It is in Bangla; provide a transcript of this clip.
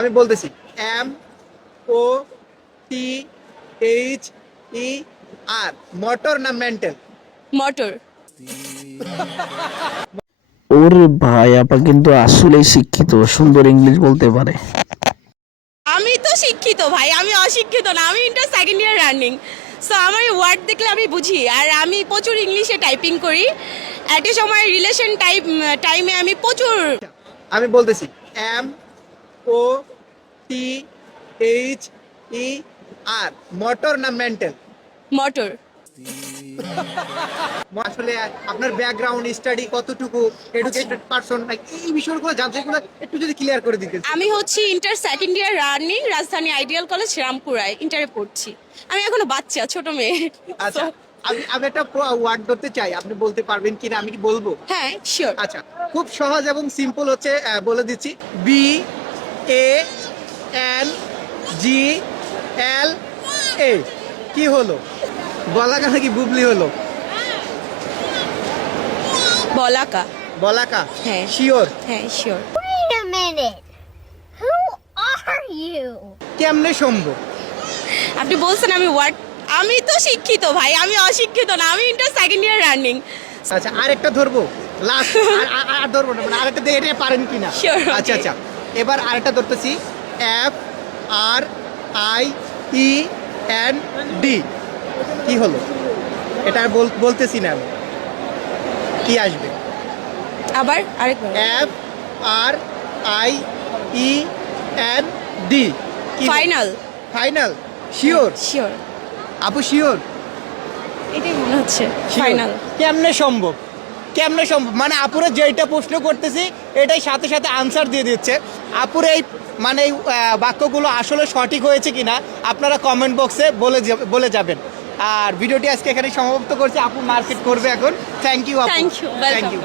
আমি বলতেছি M O T H E R motor না মেন্টাল? মোটর। ওরে ভাই, আপা কিন্তু আসলেই শিক্ষিত, সুন্দর ইংলিশ বলতে পারে। আমি তো শিক্ষিত ভাই, আমি অশিক্ষিত না। আমি inter second year running, so আমার ওয়ার্ড দেখলে আমি বুঝি। আর আমি প্রচুর ইংলিশে টাইপিং করি। একটা সময় রিলেশন টাইমে আমি প্রচুর। আমি বলতেছি M O T H E R motor না মেন্টাল? মোটর। আসলে আপনার ব্যাকগ্রাউন্ড স্টাডি কতটুকু, এডুকেটেড পারসন, এই বিষয়গুলো জানতে এগুলো একটু যদি ক্লিয়ার করে দিতে। আমি হচ্ছি ইন্টার সেকেন্ড ইয়ার রানিং, রাজধানী আইডিয়াল কলেজ রামপুরায় ইন্টারে পড়ছি। আমি এখনো বাচ্চা, ছোট মেয়ে। আচ্ছা, So, আমি একটা ওয়ার্ড ধরতে চাই, আপনি বলতে পারবেন কিনা, আমি কি বলবো? হ্যাঁ, শিওর। আচ্ছা, খুব সহজ এবং সিম্পল হচ্ছে, বলে দিচ্ছি। বি এ এন জি এল এ। কি হলো? বলাকা নাকি বুবলি হলো? বলাকা। বলাকা? হ্যাঁ। শিওর? হ্যাঁ, sure. Wait a minute. Who are you? কেমনে সম্ভব? আপনি বলছেন আমি ওয়ার্ড। আমি তো শিক্ষিত ভাই, আমি অশিক্ষিত না। আমি ইন্টার সেকেন্ড ইয়ার রানিং। আচ্ছা, আরেকটা ধরবো, লাস্ট। আর ধরবো না, মানে আরেকটা দিয়ে এটা পারেন কিনা? Sure, okay. আচ্ছা আচ্ছা, এবার আরেকটা ধরতেছি। F R I E N D. কি হলো? এটা আর বলতেছি না আমি। কি আসবে? আবার আরেকবার। F R I E N D. Final. Final? Sure? Sure. আপু শিওর? এটাই মনে হচ্ছে Sure? ফাইনাল। কেমনে সম্ভব? কেমনে সম্ভব? মানে আপুরে যেটা প্রশ্ন করতেছি এটাই সাথে সাথে আনসার দিয়ে দিচ্ছে। আপুর এই মানে এই বাক্যগুলো আসলে সঠিক হয়েছে কিনা আপনারা কমেন্ট বক্সে বলে যাবেন। আর ভিডিওটি আজকে এখানে সমাপ্ত করছি। আপু মার্কেট করবে এখন। থ্যাংক ইউ আপু। Thank you, welcome. Thank you.